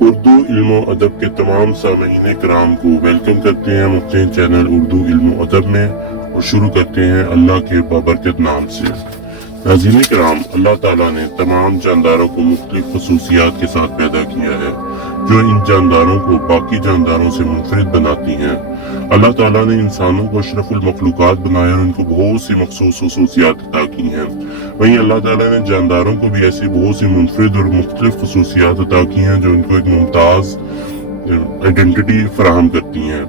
उर्दू इल्म अदब के तमाम सामीन कराम को वेलकम करते हैं हम अपने चैनल उर्दू इल्म अदब में और शुरू करते हैं अल्लाह के बाबरकत नाम से। नाज़रीन कराम, अल्लाह ताला ने तमाम जानदारों को मुख्तलिफ खसूसियात के साथ पैदा किया है जो इन जानदारों को बाकी जानदारों से मुनफरिद बनाती हैं। अल्लाह ताला ने इंसानों को अशरफुल मखलूकात बनाया और उनको बहुत सी मखसूस खसूसियात अता की हैं। वहीं अल्लाह ताला ने जानदारों को भी ऐसी बहुत सी मुनफरिद और मुख्तलिफ खसूसियात अता की हैं जो इनको एक मुमताज़ आइडेंटिटी फराहम करती हैं।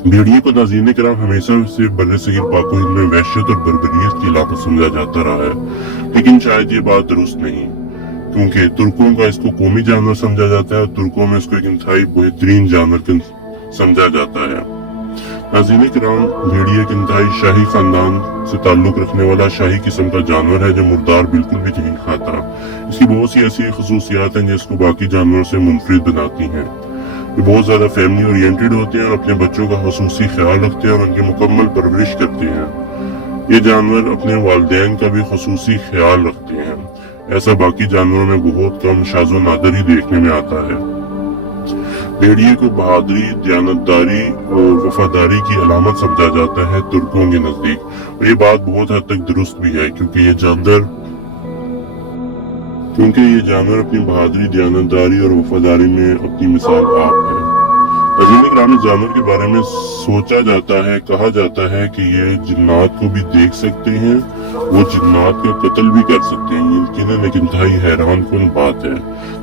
भेड़िए को नाज़रीन कराम हमेशा से बर्रसगीर पाक व हिंद में वहशत और बर्बरियत की इलाका समझा जाता रहा है, लेकिन शायद ये बात दुरुस्त नहीं, क्योंकि तुर्कों का इसको कौमी जानवर समझा जाता है। तुर्कों में इसको एक इंतहाई बेहतरीन जानवर समझा जाता है। नाज़रीन कराम, भेड़िया एक इंतहाई शाही खानदान से ताल्लुक रखने वाला शाही किस्म का जानवर है जो मुर्दार बिल्कुल भी नहीं खाता। इसकी बहुत सी ऐसी खसूसियात हैं जिसको बाकी जानवरों से मुनफरिद बनाती हैं। ये बहुत ज्यादा फैमिली ओरिएंटेड होते हैं और अपने बच्चों का खसूसी ख्याल रखते हैं और उनकी मुकम्मल परवरिश करते हैं। ये जानवर अपने वालिदैन का भी खसूसी ख्याल रखते हैं। ऐसा बाकी जानवरों में बहुत कम शाज़ो नादर ही देखने में आता है। भेड़िए को बहादुरी, दयानतदारी और वफादारी की अलामत समझा जाता है तुर्कों के नजदीक, और ये बात बहुत हद तक दुरुस्त भी है, क्योंकि ये जानवर अपनी बहादुरी, दयानतदारी और वफादारी में अपनी मिसाल आप है। नाज़रीन कराम, इस जानवर के बारे में सोचा जाता है, कहा जाता है कि ये जिन्नात को भी देख सकते हैं, वो जिन्नात का कत्ल भी कर सकते हैं। यकीनन एक इंतहाई हैरान कुन बात है।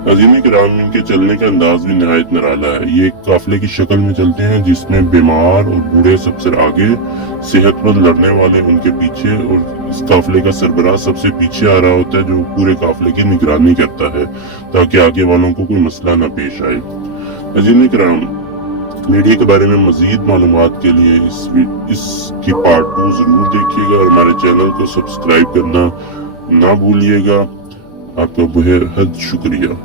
नाज़रीन कराम, इनके चलने का अंदाज भी निहायत निराला है। ये एक काफिले की शक्ल में चलते हैं जिसमें बीमार और बूढ़े सबसे आगे, सेहतमंद लड़ने वाले उनके पीछे, और इस काफिले का सरबराह सबसे पीछे आ रहा होता है जो पूरे काफिले की निगरानी करता है ताकि आगे वालों को कोई मसला न पेश आए। नाज़रीन कराम, भेड़िए के बारे में मजीद मालूमात के लिए इसकी पार्ट 2 जरूर देखिएगा और हमारे चैनल को सब्सक्राइब करना ना भूलिएगा। आपका बेहद शुक्रिया।